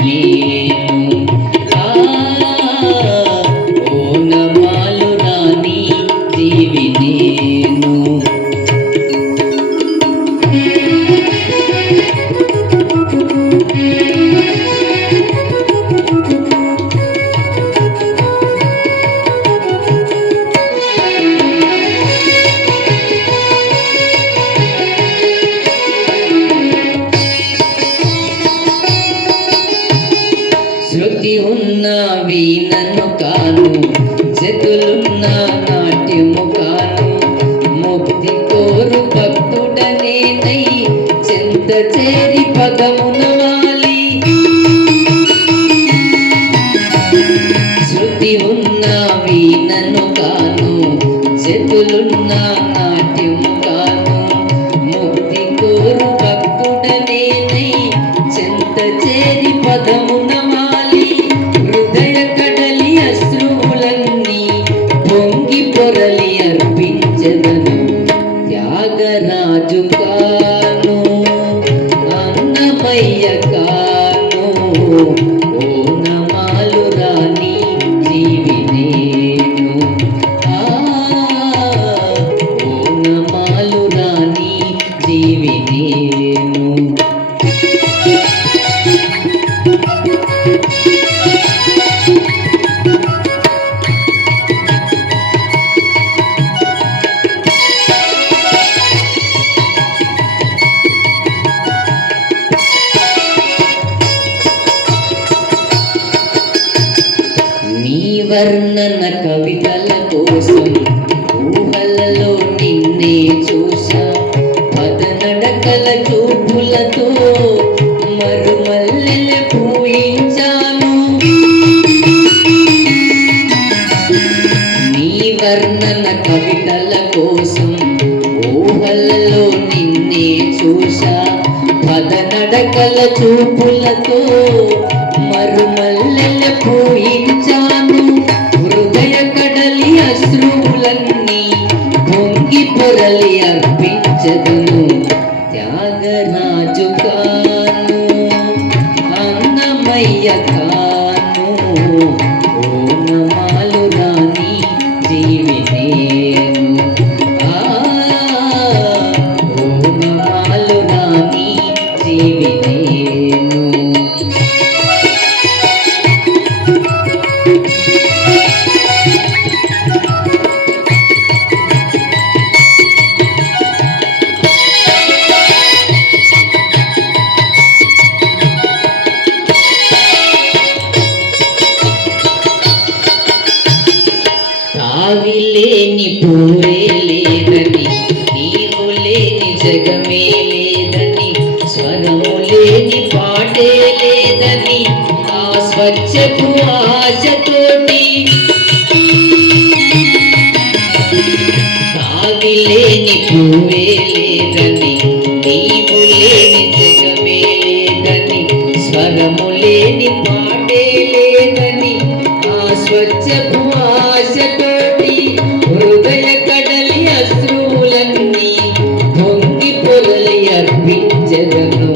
Baby. జతులున్న నాట్యము కాను ముక్తి కోరు భక్తుడనేనై చెంత చేరి పదమున వాలి. శృతి ఉన్న వీణను కాను జతులున్న నాట్యము కాను ముక్తి కోరు భక్తుడనేనై చెంత చేరి పదమున జీవి నేను వర్ణన కవితల కోసం పదనడకల చూపులతో మరుమల్లెల పూయించాను. నీ వర్ణన కవితల కోసం ఊహలలో నిన్నే చూసా పదనడకల చూపులతో మరుమల్లెల పూయించాను. హృదయ కడలి అశ్రువులన్నీ పొంగి పొరలి అర్పించదును. త్యాగరాజు అన్నమయ్య కాను ఓనమాలు నమాలు రాణి ఓనమాలు నేను ఆ, భూమే లేదని నీవు లేని జగమే లేదని స్వరము లేని పాటే లేదని ఆ స్వచ్ఛపు ఆశతోటి. ఆవి లేని భూమే లేదని నీవు లేని జగమే లేదని స్వరము లేని పాటే లేదని ఆ స్వచ్ఛపు ఆశతో didn't